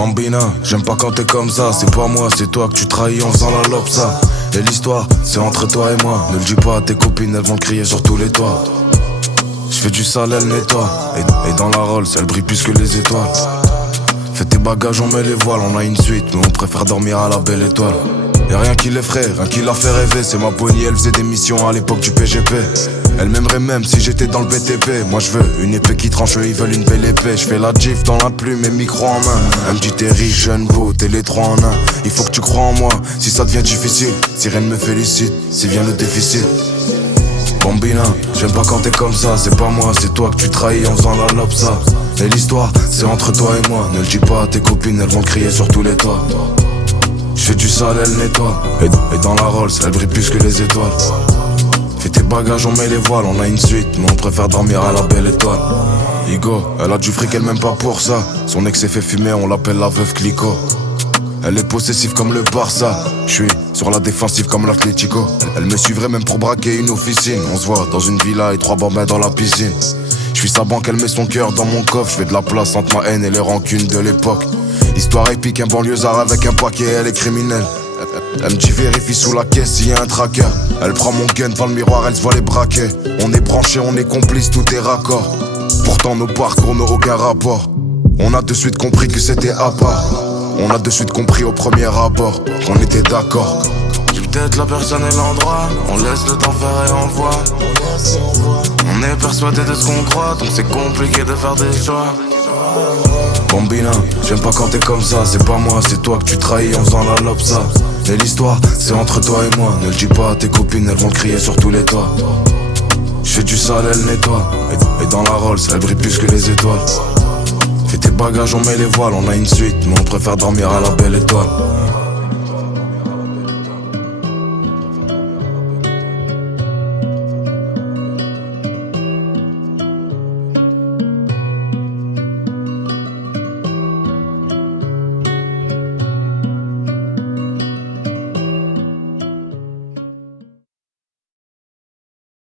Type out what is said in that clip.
Bambina, j'aime pas quand t'es comme ça. C'est pas moi, c'est toi que tu trahis en faisant la lopsa. Et l'histoire, c'est entre toi et moi. Ne le dis pas à tes copines, elles vont le crier sur tous les toits. J'fais du sale, elle nettoie. Et dans la Rolls, elle brille plus que les étoiles. Fais tes bagages, on met les voiles. On a une suite, mais on préfère dormir à la belle étoile. Y'a rien qui l'effraie, rien qui la fait rêver. C'est ma Bonnie, elle faisait des missions à l'époque du PGP. Elle m'aimerait même si j'étais dans le BTP. Moi je veux une épée qui tranche, eux ils veulent une belle épée. Je fais la gif dans la plume et micro en main. Elle me dit t'es riche, jeune, beau, t'es les trois en un. Il faut que tu crois en moi, si ça devient difficile. Si rien ne me félicite, si vient le déficit. Bambina, j'aime pas quand t'es comme ça. C'est pas moi, c'est toi que tu trahis en faisant la lopsa. Et l'histoire, c'est entre toi et moi. Ne le dis pas à tes copines, elles vont le crier sur tous les toits. J'fais du sale, elle nettoie. Et dans la Rolls, elle brille plus que les étoiles. Fais tes bagages, on met les voiles. On a une suite, mais on préfère dormir à la belle étoile. Igo, elle a du fric, elle m'aime pas pour ça. Son ex s'est fait fumer, on l'appelle la veuve Clicquot. Elle est possessive comme le Barça. J'suis sur la défensive comme l'Atlético. Elle me suivrait même pour braquer une officine. On se voit dans une villa et 3 bambins dans la piscine. J'suis sa banque, elle met son cœur dans mon coffre. J'fais de la place entre ma haine et les rancunes de l'époque. Histoire épique, un banlieusard avec un paquet, elle est criminelle. Elle me dit vérifie sous la caisse s'il y a un tracker. Elle prend mon gun devant le miroir, elle se voit les braquets. On est branchés, on est complices, tout est raccord. Pourtant nos parcours n'ont aucun rapport. On a de suite compris que c'était à part. On a de suite compris au premier abord qu'on était d'accord. J'ai peut-être la personne et l'endroit. On laisse le temps faire et on voit. On est persuadé de ce qu'on croit, donc c'est compliqué de faire des choix. Bambina, j'aime pas quand t'es comme ça. C'est pas moi, c'est toi que tu trahis en faisant la lopsa. Et l'histoire, c'est entre toi et moi. Ne le dis pas à tes copines, elles vont le crier sur tous les toits. J'fais du sale, elle nettoie. Et dans la Rolls, elle brille plus que les étoiles. Fais tes bagages, on met les voiles. On a une suite, mais on préfère dormir à la belle étoile.